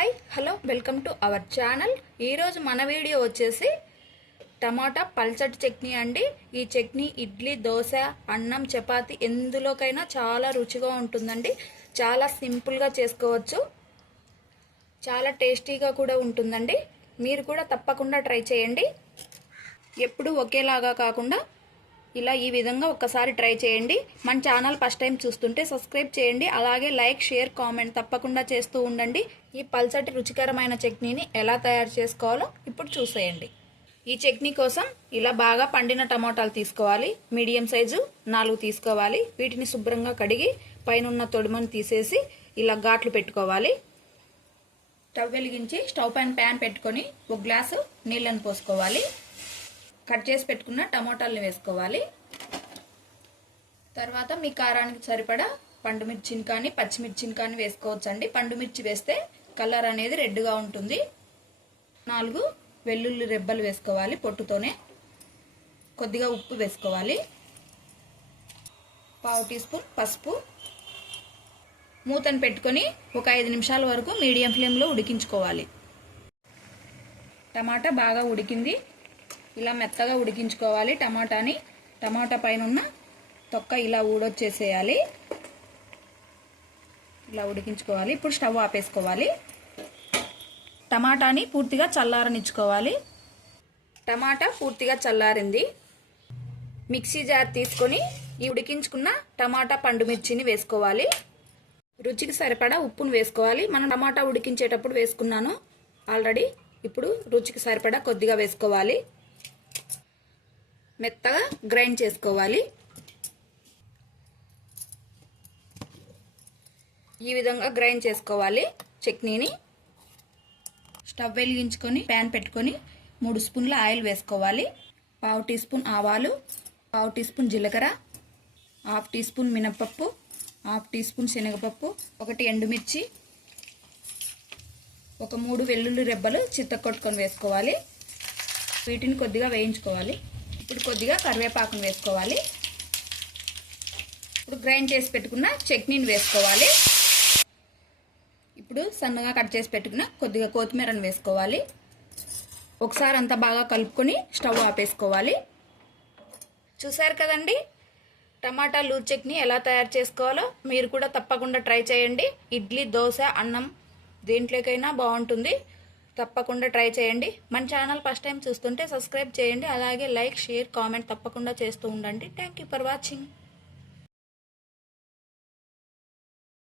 Hi hello welcome to our channel. ఈరోజు మన video వచ్చేసి టమాటా పల్చటి చట్నీ అండి. ఈ చట్నీ ఇడ్లీ, దోశ, అన్నం, చపాతి ఎందులోకైనా చాలా రుచిగా ఉంటుందండి. చాలా సింపుల్గా చేసుకోవచ్చు, చాలా టేస్టీగా కూడా ఉంటుందండి. మీరు కూడా తప్పకుండా ట్రై చేయండి. ఎప్పుడు ఒకేలాగా కాకుండా ఇలా ఈ విధంగా ఒక్కసారి ట్రై చేయండి. మన ఛానల్ ఫస్ట్ టైం చూస్తుంటే సబ్స్క్రైబ్ చేయండి. అలాగే లైక్, షేర్, కామెంట్ తప్పకుండా చేస్తూ ఉండండి. ఈ పల్చటి రుచికరమైన చట్నీని ఎలా తయారు చేసుకోవాలో ఇప్పుడు చూసేయండి. ఈ చట్నీ కోసం ఇలా బాగా పండిన టమాటాలు తీసుకోవాలి. మీడియం సైజు 4 తీసుకోవాలి. వీటిని శుభ్రంగా కడిగి పైన తొడిమను తీసేసి ఇలా ఘాట్లు పెట్టుకోవాలి. స్టవ్ వెలిగించి స్టవ్ పైన ప్యాన్ పెట్టుకొని 1 గ్లాసు నీళ్ళను పోసుకోవాలి. కట్ చేసి పెట్టుకున్న టమాటాలను వేసుకోవాలి. తర్వాత మీ కారానికి సరిపడా పండుమిర్చిని కానీ పచ్చిమిర్చిని కానీ వేసుకోవచ్చండి. పండుమిర్చి వేస్తే కలర్ అనేది రెడ్గా ఉంటుంది. 4 వెల్లుల్లి రెబ్బలు వేసుకోవాలి పొట్టుతోనే. కొద్దిగా ఉప్పు వేసుకోవాలి. 1/2 టీ స్పూన్ పసుపు. మూతను పెట్టుకొని ఒక 5 నిమిషాల వరకు మీడియం ఫ్లేమ్లో ఉడికించుకోవాలి. టమాటా బాగా ఉడికింది. ఇలా మెత్తగా ఉడికించుకోవాలి టమాటాని. టమాటా పైన ఉన్న తొక్క ఇలా ఊడొచ్చేసేయాలి. ఇలా ఉడికించుకోవాలి. ఇప్పుడు స్టవ్ ఆపేసుకోవాలి. టమాటాని పూర్తిగా చల్లారనిచ్చుకోవాలి. టమాటా పూర్తిగా చల్లారింది. మిక్సీ జార్ తీసుకొని ఈ ఉడికించుకున్న టమాటా పండుమిర్చిని వేసుకోవాలి. రుచికి సరిపడా ఉప్పును వేసుకోవాలి. మనం టమాటా ఉడికించేటప్పుడు వేసుకున్నాను ఆల్రెడీ. ఇప్పుడు రుచికి సరిపడా కొద్దిగా వేసుకోవాలి. మెత్తగా గ్రైండ్ చేసుకోవాలి. ఈ విధంగా గ్రైండ్ చేసుకోవాలి చట్నీని. స్టవ్ వెలిగించుకొని ప్యాన్ పెట్టుకొని 3 స్పూన్ల ఆయిల్ వేసుకోవాలి. 1/2 టీ స్పూన్ ఆవాలు, 1/2 టీ స్పూన్ జీలకర్ర, 1/2 టీ స్పూన్ మినపప్పు, 1/2 టీ స్పూన్ శనగపప్పు, 1 ఎండుమిర్చి, ఒక 3 వెల్లుల్లి రెబ్బలు చితక్కొట్టుకొని వేసుకోవాలి. వీటిని కొద్దిగా వేయించుకోవాలి. ఇప్పుడు కొద్దిగా కరివేపాకును వేసుకోవాలి. ఇప్పుడు గ్రైండ్ చేసి పెట్టుకున్న చట్నీని వేసుకోవాలి. ఇప్పుడు సన్నగా కట్ చేసి పెట్టుకున్న కొద్దిగా కొత్తిమీరను వేసుకోవాలి. ఒకసారి అంతా బాగా కలుపుకొని స్టవ్ ఆపేసుకోవాలి. చూసారు కదండి టమాటా లూజ్ చట్నీ ఎలా తయారు చేసుకోవాలో. మీరు కూడా తప్పకుండా ట్రై చేయండి. ఇడ్లీ, దోశ, అన్నం దేంట్లోకైనా బాగుంటుంది. తప్పకుండా ట్రై చేయండి. మన ఛానల్ ఫస్ట్ టైం చూస్తుంటే సబ్స్క్రైబ్ చేయండి. అలాగే లైక్, షేర్, కామెంట్ తప్పకుండా చేస్తూ ఉండండి. Thank you for watching.